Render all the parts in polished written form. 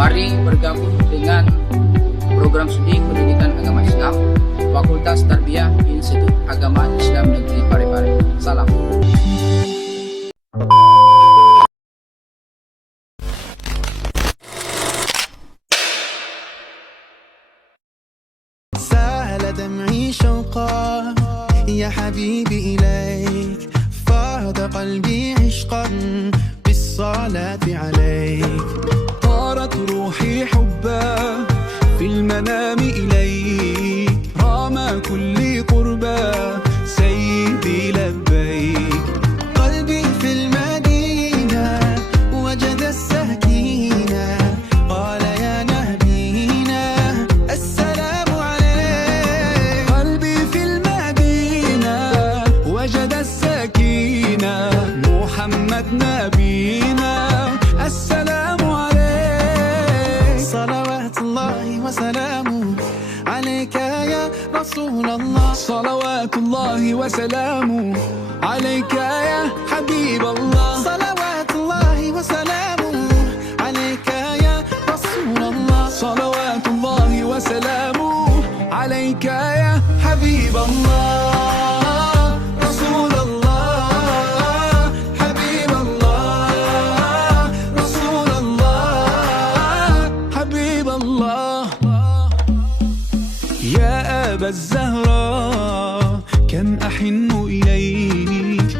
Mari bergabung dengan program studi pendidikan agama Islam Fakultas Tarbiyah Institut Agama Islam Negeri Parepare. Salam. سال دمعي شوقا يا حبيبي إليك فاض قلبي عشقا بالصلاة عليك طارت روحي حبا في المنام إليك رام كل قربا سيدي لبيك قلبي في المدينة وجد السكينة قال يا نبينا السلام عليك قلبي في المدينة وجد السكينة محمد نبينا السلام عليك صلوات الله وسلامه عليك يا رسول الله صلوات الله وسلامه عليك يا حبيب الله صلوات الله وسلامه عليك يا رسول الله صلوات الله وسلامه عليك يا حبيب الله رسول الله حبيب الله رسول الله حبيب الله يا أبا الزهراء كم أحن إليك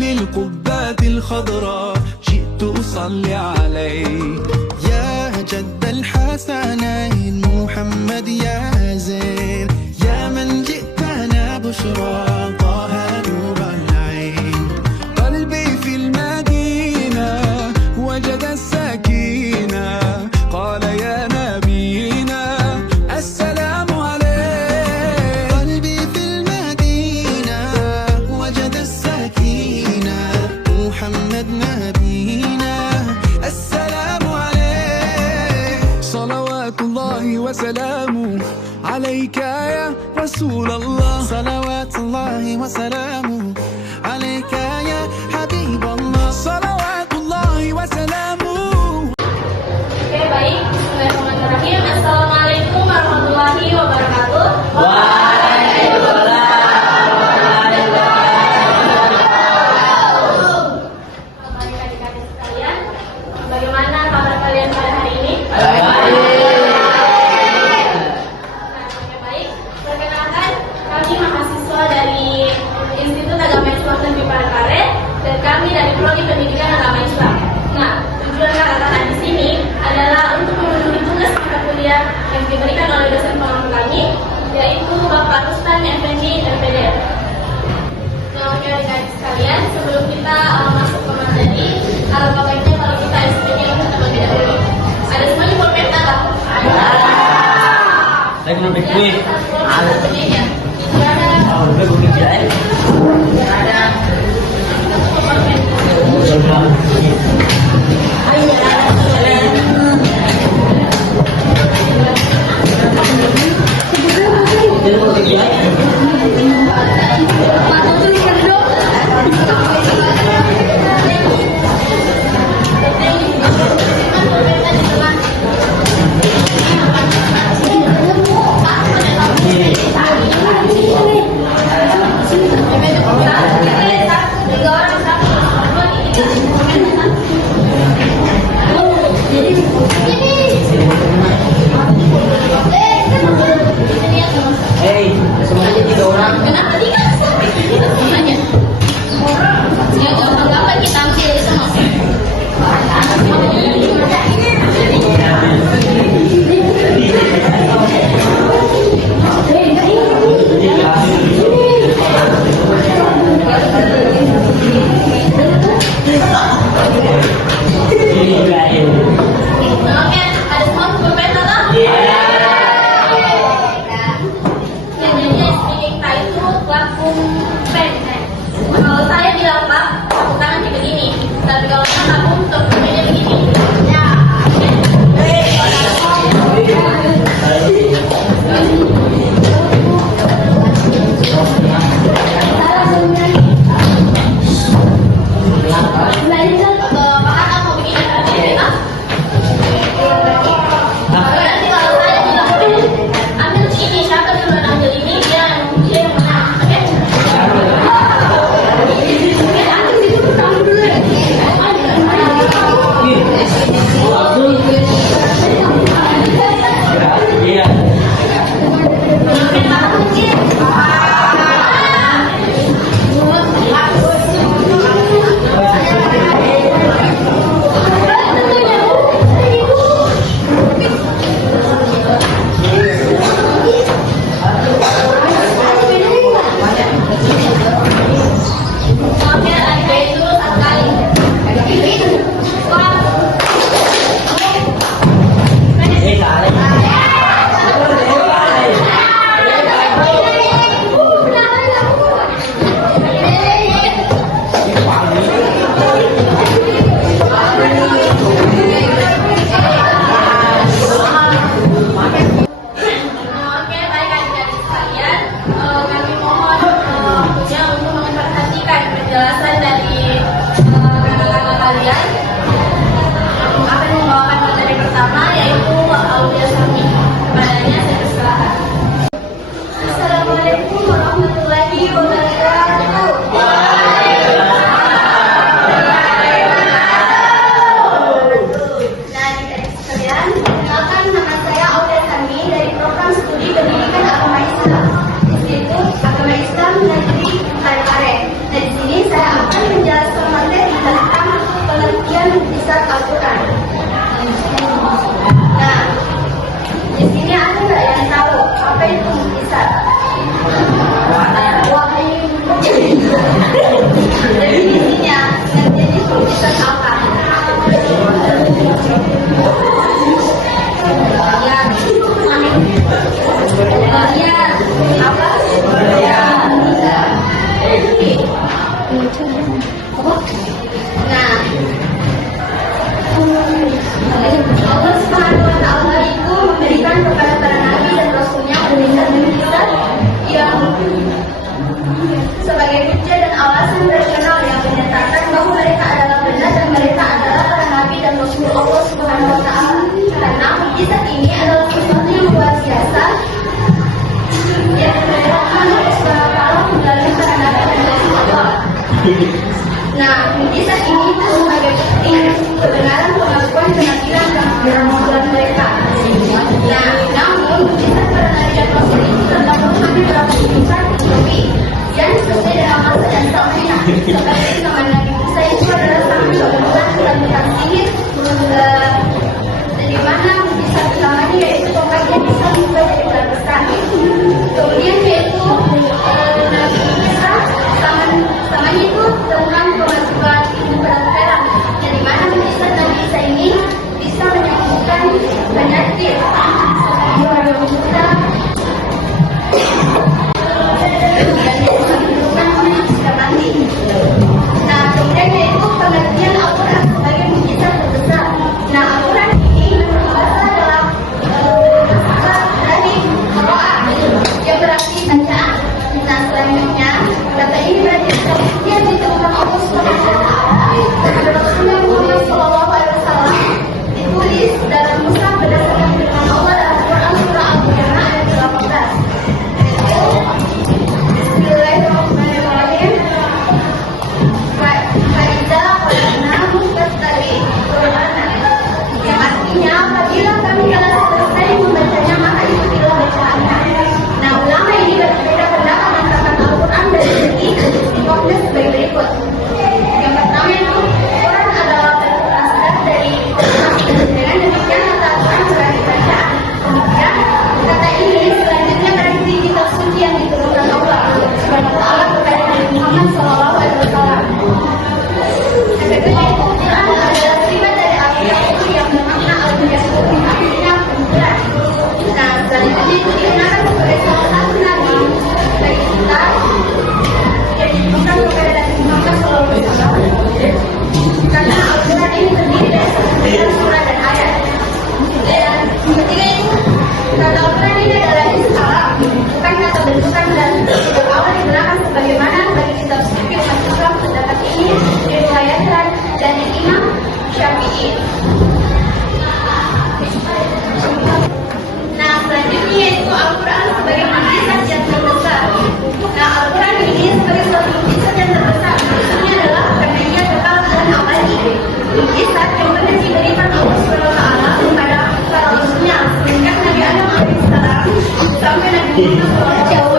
للقبات الخضراء جئت أصلي عليك يا جد الحسنين محمد يا زين يا من جئتنا بشرى طه نور العين قلبي في المدينة وجد السكينة قال يا نبينا السلام عليك قلبي في المدينة وجد السكينة محمد نبينا السلام عليك صلوات الله وسلامه عليك يا رسول الله صلوات الله وسلامه عليك يا حبيب الله صلوات الله وسلامه. Oke, baik. Bismillahirrahmanirrahim. Assalamualaikum warahmatullahi wabarakatuh. Baik, adik-adik sekalian, bagaimana kabar kalian pada hari ini? Oke, baik. Perkenalkan, kami mahasiswa dari Institut Agama Islam Negeri Parepare dan kami dari Prodi Pendidikan Agama Islam. Nah, tujuan kakak-kakak di sini adalah untuk memenuhi tugas mata kuliah yang diberikan oleh dosen pengampu kami, yaitu Bapak Rustan Effendi MPD. Nah, oke adik-adik sekalian, sebelum kita masuk ke materi, alangkah baiknya kalau kita explain terlebih dahulu. Ada semuanya pulpen tak? Saya belum pikir. Ada. Oh, udah gue mikir aja. Ada. Hey, Nah, mujizat ini itu sebagai bukti kebenaran pengakuan kenabian dan kebenaran mereka. Nah, namun mujizat para nabi dan rasul itu terdapat hanya dalam kehidupan Nabi yang sesuai dengan masa dan zamannya. Seperti zaman Nabi Musa itu adalah sangat kebenaran dan bukan sihir. Dari mana mujizat utamanya yaitu tongkat yang bisa berubah jadi ular besar. Kemudian yaitu Nabi Isa samanya itu tentang kemajuan ilmu kedokteran. Dari mana mujizat Nabi Isa ini bisa menyembuhkan penyakit seperti orang buta dan menyembuhkan orang sudah mati. Nah, kemudian yaitu pengertian Al-Quran sebagai mujizat terbesar. Nah, Al-Quran ini berbahasa dalam bahasa dari Qur'an yang berarti bacaan. Nah, selanjutnya kata ini berarti yang ditemukan Allah Subhanahu wa taala dan Rasulullah Muhammad sallallahu alaihi wasallam ditulis dalam mushaf berdasarkan firman Allah dalam Quran surah Al-Baqarah ayat 18. Bismillahirrahmanirrahim. Faiza qulna mustattari Qur'anan. Yang artinya apabila kami telah selesai membacanya maka ikutilah bacaannya. Nah, ulama ini berbeda pendapat tentang Al-Quran dari segi istiqomahnya sebagai berikut. Yang pertama itu Quran adalah asal dari Quran. Dengan demikian kata Al-Quran sudah dibaca. Kemudian kata ini selanjutnya berarti kitab suci yang diturunkan Allah Subhanahu wa taala kepada Nabi Muhammad sallallahu alaihi wasallam. Yang kedua itu Quran adalah sifat dari Al-Quran itu yang bermakna al-Qiyasut artinya kumpulan. Nah, selanjutnya itu digunakan sebagai salah satu nabi bagi kita yang diturunkan kepada Nabi Muhammad SAW. Karena Al-Quran ini terdiri dari satu surah dan ayat. Dan ketiga itu kata Al-Quran ini adalah isim Arab, bukan kata bentukan dan awal digunakan sebagaimana bagi kitab suci umat Islam pendapat ini diriwayatkan dari Imam Syafi'i. Nah, selanjutnya yaitu Al-Quran sebagai mujizat yang terbesar. Nah, Al-Quran ini sebagai suatu mujizat yang terbesar maksudnya adalah karenanya kekal dan abadi. Mujizat yang pernah diberikan Allah Subhanahu wa taala kepada para rasulnya sejak Nabi Adam alaihissalam sampai Nabi Muhammad SAW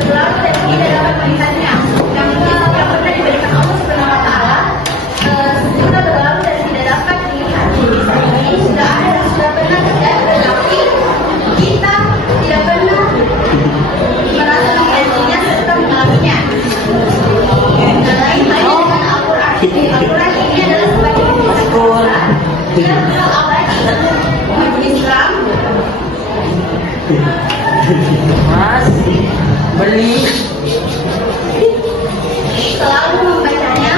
selalu dan tidak dapat melihatnya. Yang mujizat yang pernah diberikan Allah Subhanahu wa taala sudah berlalu dan tidak dapat dilihat. Ini sudah ada dan sudah pernah terjadi, tetapi kita tidak pernah merasa mengenalnya serta mengalaminya. Dan lain halnya dengan Al-Quran. Al-Quran ini adalah sebagai mujizat terbesar yang kekal abadi. Umat Islam Mas, beli. selalu membacanya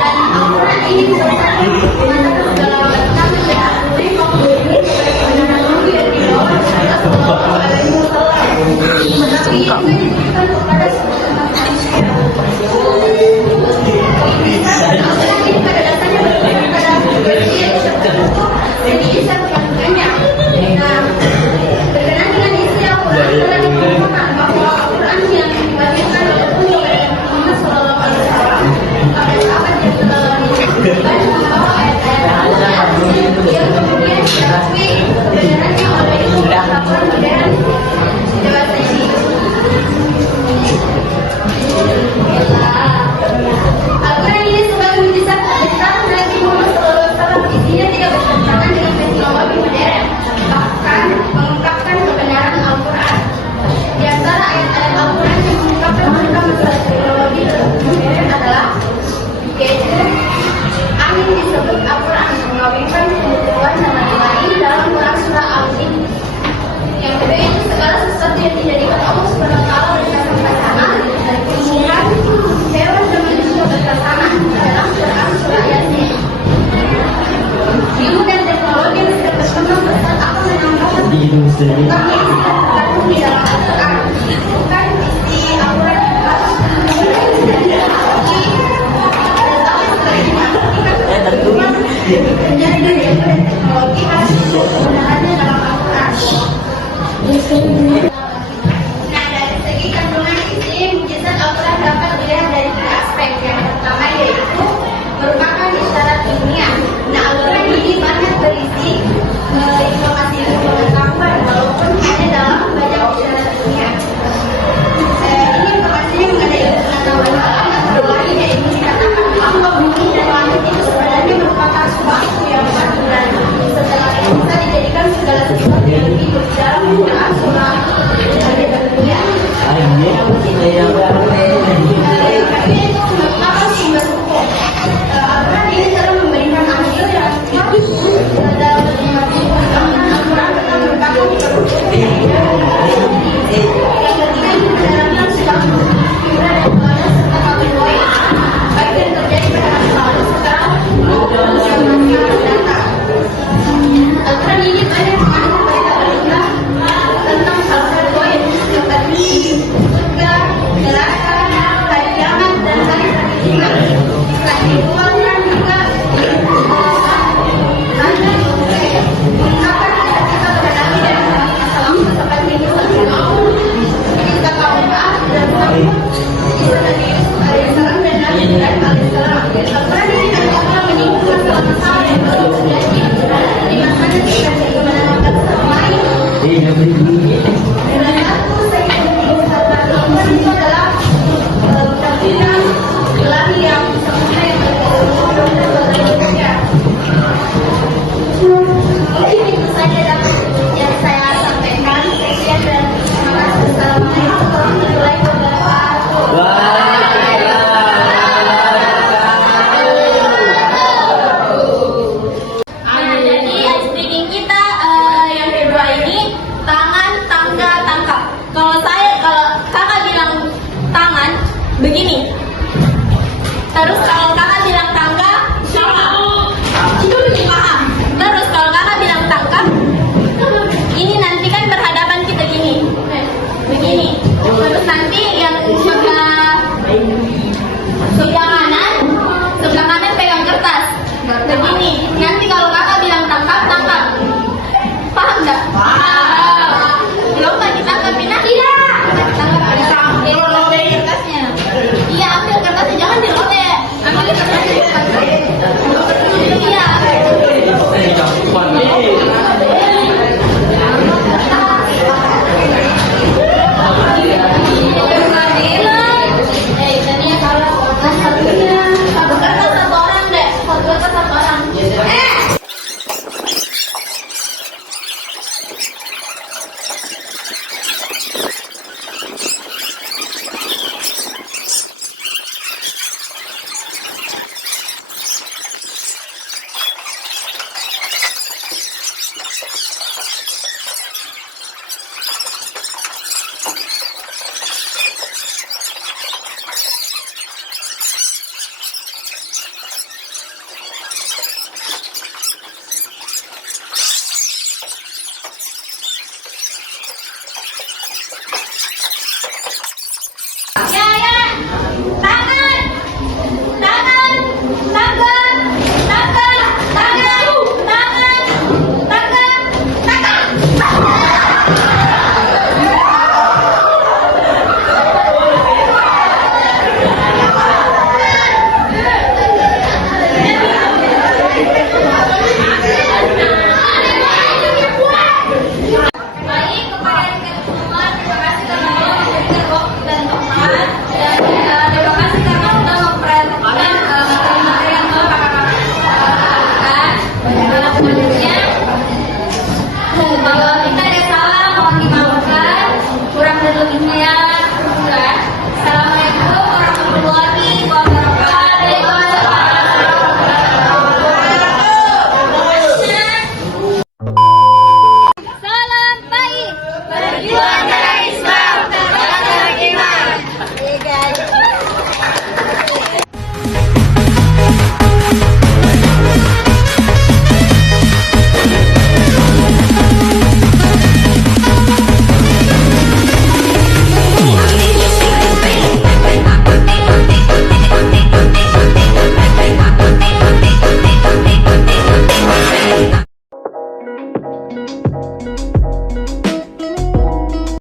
dan Al-Quran ini bersama mengatakan segala bacaan dan dari maupun kebenaran Nabi yang dibawa Rasulullah Sallallahu Alaihi Wasallam. Tetapi ini juga diberikan kepada semua umat manusia. Al-Quran ini pada dasarnya berbeda pada versi yang tertentu dan diisi kandungannya. Nah, berkenaan dengan isi Al-Quran telah dikemukakan bahwa Al-Quran yang dibagikan oleh Nabi Muhammad Sallallahu Alaihi Wasallam pada sahabat yang telah disebutkan membawa ayat-ayat yang kemudian diakui kebenarannya oleh ilmu pengetahuan modern dewasa ini. Al-Quran ini sebagai mujizat terbesar Nabi Muhammad SAW isinya tidak bertentangan dengan teknologi modern, bahkan mengungkapkan kebenaran Al-Quran. Di antara ayat-ayat Al-Quran yang mengungkapkan tentang masalah teknologi modern adalah yaitu angin disebut Al-Quran mengawinkan kebutuhan dan lain-lain dalam Quran surah Al-Jin. Yang kedua itu segala sesuatu yang dijadikan Allah Subhanahu wa taala berdasarkan pasangan dari tumbuhan, hewan dan manusia berpasangan dalam Quran surah Yasin. Ilmu dan teknologi yang sudah berkembang pesat akan menambahkan kami tidak tergantung di dalam Al-Quran, bukan isi Al-Quran yang harus terjadi dari ilmu dan teknologi harus sebenarnya dalam Al-Quran. Nah, dari segi kandungan isi mujizat Al-Quran Ay, hindi. Kaya